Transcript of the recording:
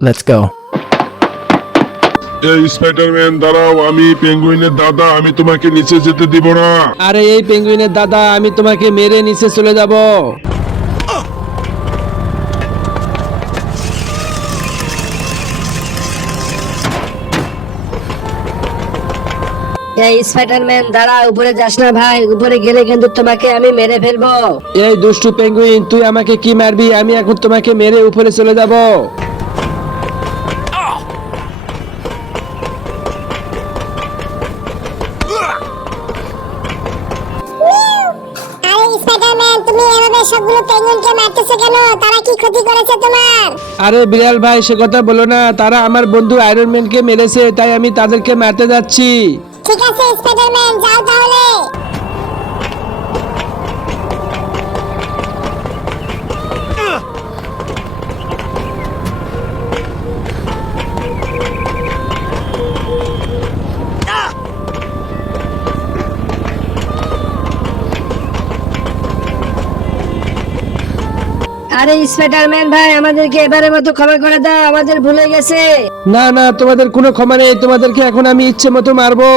Let's go. এই Spiderman দাঁড়াও, আমি পেঙ্গুইনের দাদা, আমি তোমাকে নিচে যেতে দিব না। আরে এই পেঙ্গুইনের দাদা, আমি তোমাকে মেরে নিচে চলে যাব। এই স্পাইডারম্যান দাঁড়া, উপরে যাস না ভাই, উপরে গেলে কিন্তু তোমাকে আমি মেরে ফেলবো। এই দুষ্টু পেঙ্গুইন, তুই আমাকে কি মারবি? আমি এখন তোমাকে মেরে উপরে চলে যাব। আরে স্পাইডারম্যান, তুমি এভাবে সবগুলো পেঙ্গুইনকে মারতেছো কেন? তারা কি ক্ষতি করেছে তোমার? আরে বিড়াল ভাই, সে কথা বলো না। তারা আমার বন্ধু আয়রন ম্যানকে মেরেছে, তাই আমি তাদেরকে মারতে যাচ্ছি। ঠিক আছে স্পাইডারম্যান, যাও তাহলে। আরে স্পাইডারম্যান ভাই, আমাদেরকে এবারের মতো ক্ষমা করে দাও, আমাদের ভুলে গেছে। না না, তোমাদের কোনো ক্ষমা নেই, তোমাদেরকে এখন আমি ইচ্ছে মতো মারবো।